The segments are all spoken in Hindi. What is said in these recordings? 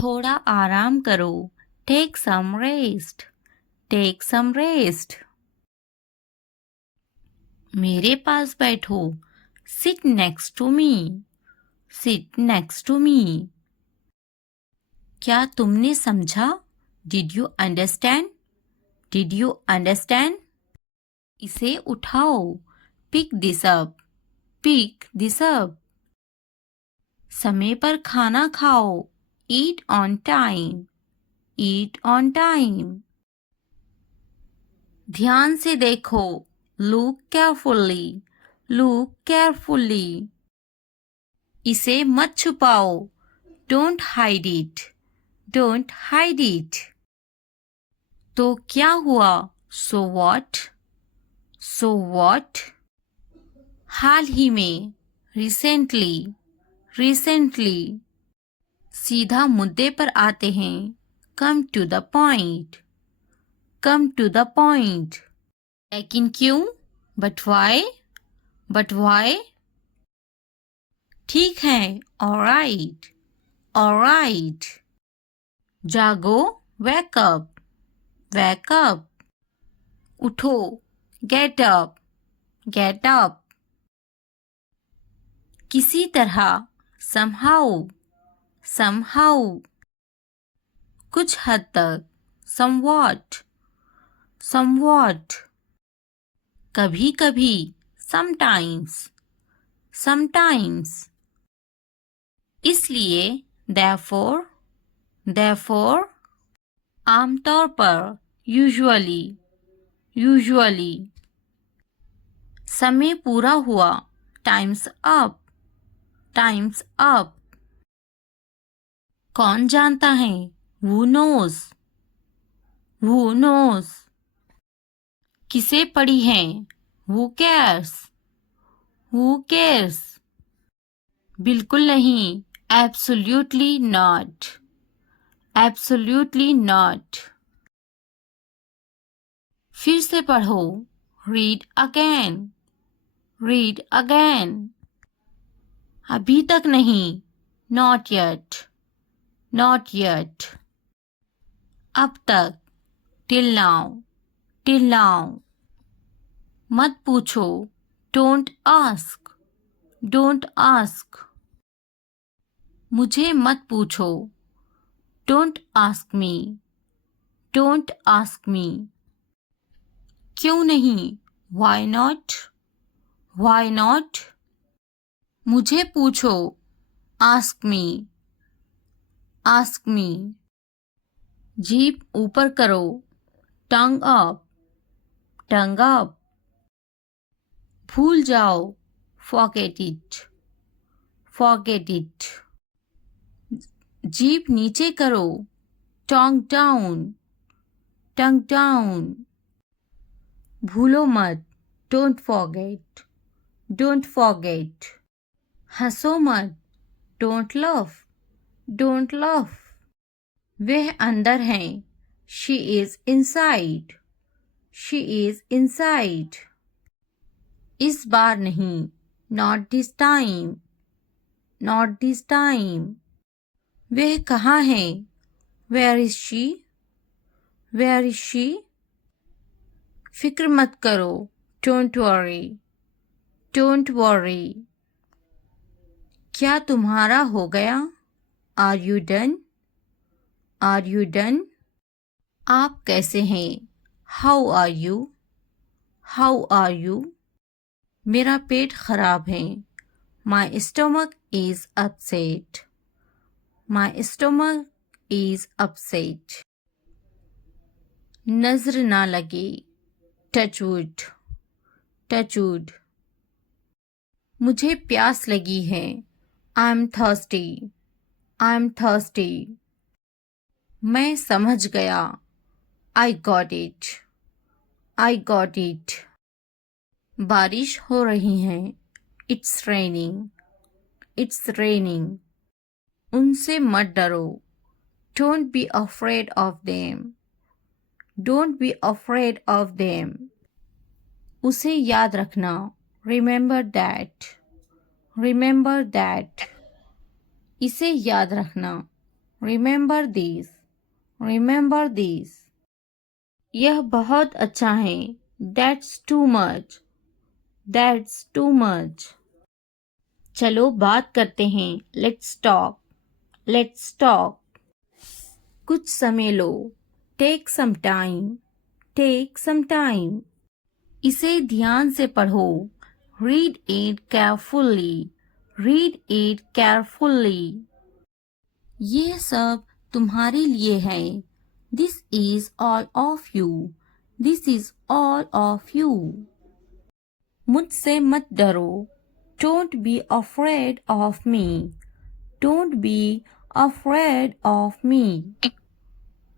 थोड़ा आराम करो। Take some rest. Take some rest. मेरे पास बैठो। Sit next to me. Sit next to me. क्या तुमने समझा? Did you understand? Did you understand? इसे उठाओ। Pick this up. Pick this up. समय पर खाना खाओ। Eat on time. Eat on time. ध्यान से देखो। Look carefully. Look carefully. इसे मत छुपाओ। Don't hide it. Don't hide it. तो क्या हुआ? So what? So what? हाल ही में। रिसेंटली। रिसेंटली। सीधा मुद्दे पर आते हैं। Come to the point. Come to the point. लेकिन क्यों? But why? But why? ठीक है। ऑलराइट। ऑलराइट। जागो। Wake up. Wake up. उठो। Get up. Get up. किसी तरह। somehow। somehow। कुछ हद तक। somewhat। somewhat। कभी कभी। sometimes। sometimes। इसलिए। therefore। therefore। आमतौर पर। usually। usually। समय पूरा हुआ। Times up. Times up. कौन जानता है? Who knows? Who knows? किसे पड़ी है? Who cares? Who cares? बिल्कुल नहीं। Absolutely not। Absolutely not। फिर से पढ़ो। Read again। Read again। अभी तक नहीं। Not yet। Not yet। अब तक। Till now। Till now। मत पूछो। Don't ask। Don't ask। मुझे मत पूछो। Don't ask me। Don't ask me। क्यों नहीं? Why not? Why not? मुझे पूछो। Ask me। Ask me। जीभ ऊपर करो। Tongue up। Tongue up। भूल जाओ। Forget it। Forget it। जीभ नीचे करो। Tongue down। Tongue down। भूलो मत। Don't forget। Don't forget। हंसो मत। Don't laugh। Don't laugh। वह अंदर है। She is inside। She is inside। इस बार नहीं। Not this time। Not this time। वह कहाँ है? Where is she? Where is she? फिक्र मत करो। Don't worry। Don't worry। क्या तुम्हारा हो गया? Are you done? Are you done? आप कैसे हैं? How are you? How are you? मेरा पेट खराब है। My stomach is upset। My stomach is upset। नजर ना लगे। Touch wood। Touch wood। मुझे प्यास लगी है। I'm thirsty। I'm thirsty। मैं समझ गया। I got it। I got it। बारिश हो रही है। It's raining। It's raining। उनसे मत डरो। Don't be afraid of them। Don't be afraid of them। उसे याद रखना। Remember that। Remember that। इसे याद रखना। Remember this. Remember this. यह बहुत अच्छा है. That's too much. That's too much. चलो बात करते हैं. Let's talk. Let's talk. कुछ समय लो. Take some time. Take some time. इसे ध्यान से पढ़ो. Read it carefully. Read it carefully. ये सब तुम्हारे लिए है. This is all of you. This is all of you. मुझसे मत डरो. Don't be afraid of me. Don't be afraid of me.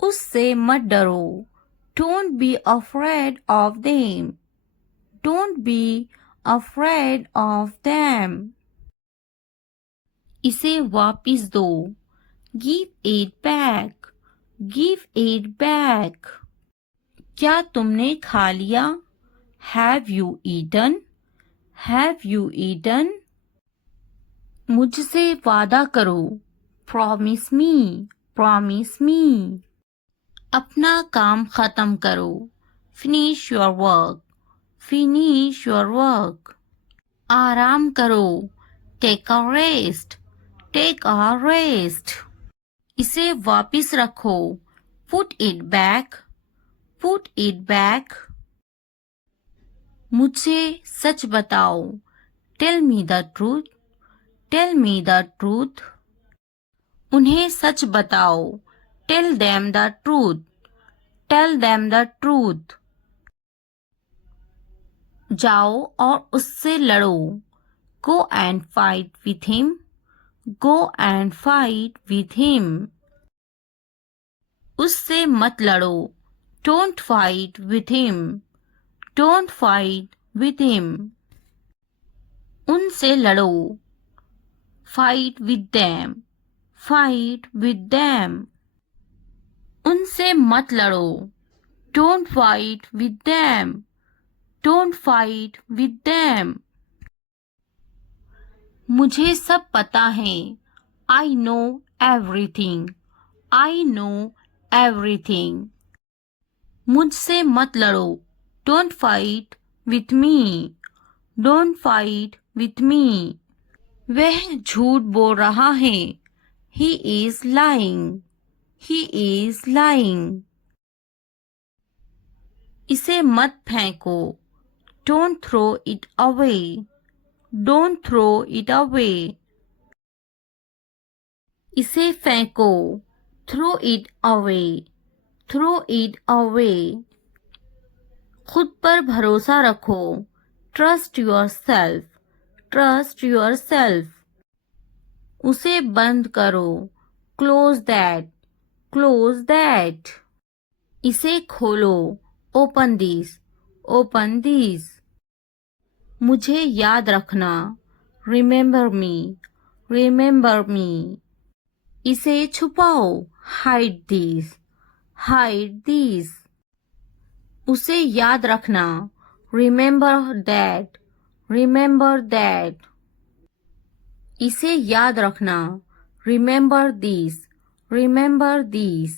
उससे मत डरो. Don't be afraid of them. Don't be afraid of them. इसे वापिस दो. Give it back. Give it back. क्या तुमने खा लिया? Have you eaten? Have you eaten? मुझसे वादा करो. Promise me. Promise me. अपना काम खत्म करो. Finish your work. Finish your work. आराम करो. Take a rest. Take a rest. इसे वापिस रखो. Put it back. Put it back. मुझे सच बताओ. Tell me the truth. Tell me the truth. उन्हें सच बताओ. Tell them the truth. Tell them the truth. जाओ और उससे लड़ो. Go and fight with him. Go and fight with him. उससे मत लड़ो. Don't fight with him. Don't fight with him. उनसे लड़ो. Fight with them. Fight with them. उनसे मत लड़ो. Don't fight with them. Don't fight with them. मुझे सब पता है. I know everything. I know everything. मुझसे मत लड़ो. Don't fight with me. Don't fight with me. वह झूठ बोल रहा है. He is lying. He is lying. इसे मत फेंको. Don't throw it away. Don't throw it away. इसे फेंको. Throw it away. Throw it away. खुद पर भरोसा रखो. Trust yourself. Trust yourself. उसे बंद करो. Close that. Close that. इसे खोलो. Open this. Open this. मुझे याद रखना. Remember me. Remember me. इसे छुपाओ. Hide this. Hide this. उसे याद रखना. Remember that. Remember that. इसे याद रखना. Remember this. Remember this.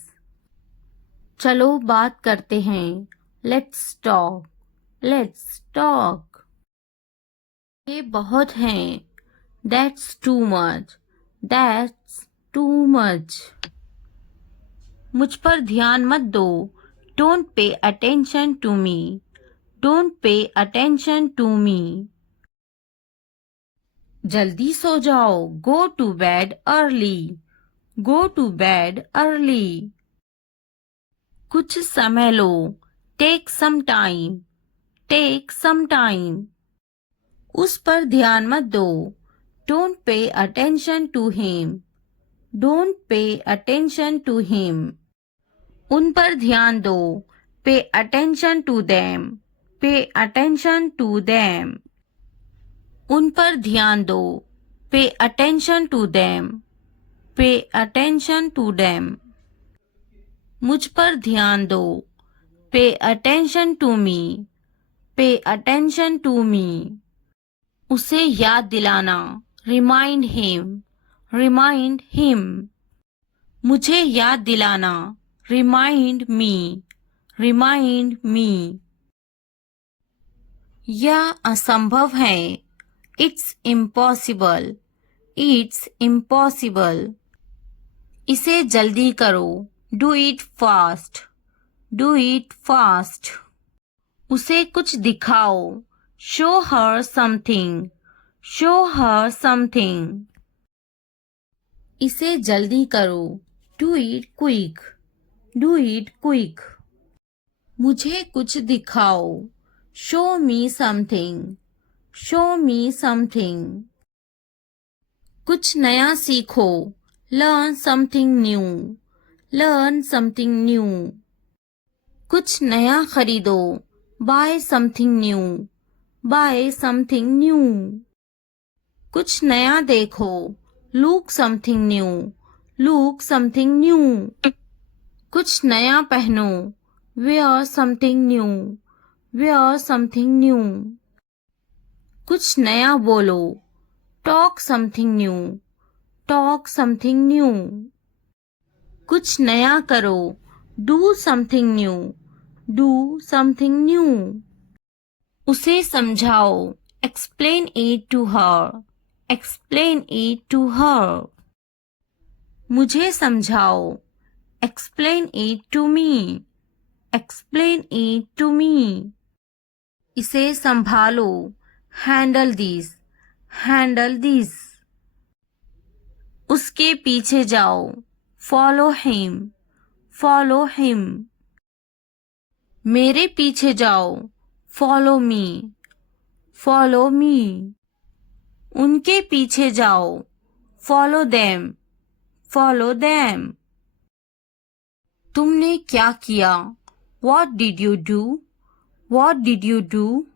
चलो बात करते हैं. Let's talk. Let's talk. ये बहुत हैं. That's too much. That's too much. मुझ पर ध्यान मत दो. Don't pay attention to me. Don't pay attention to me. जल्दी सो जाओ. Go to bed early. Go to bed early. कुछ समय लो. Take some time. Take some time. उस पर ध्यान मत दो. Don't pay attention to him. Don't pay attention to him. उन पर ध्यान दो. Pay attention to them. Pay attention to them. उन पर ध्यान दो. Pay attention to them. Pay attention to them. मुझ पर ध्यान दो. Pay attention to me. Pay attention to me. उसे याद दिलाना. Remind him. Remind him. मुझे याद दिलाना, रिमाइंड मी, रिमाइंड मी। यह असंभव है, इट्स इम्पॉसिबल, इट्स इम्पॉसिबल। इसे जल्दी करो, do it fast, do it fast. उसे कुछ दिखाओ, show her something, show her something. इसे जल्दी करो, do it quick, do it quick. मुझे कुछ दिखाओ, show me something, show me something. कुछ नया सीखो, learn something new, learn something new. कुछ नया खरीदो, buy something new, buy something new. कुछ नया देखो, look something new, look something new. कुछ नया पहनो, wear something new, where something new. कुछ नया बोलो, talk something new, talk something new. कुछ नया करो, do something new, do something new. उसे समझाओ, explain it to her, explain it to her. मुझे समझाओ, explain it to me, explain it to me. इसे संभालो, हैंडल दिस, हैंडल दिस। उसके पीछे जाओ, फॉलो हिम, फॉलो हिम। मेरे पीछे जाओ, फॉलो मी, फॉलो मी। उनके पीछे जाओ, फॉलो देम, फॉलो देम। तुमने क्या किया, what did you do, what did you do.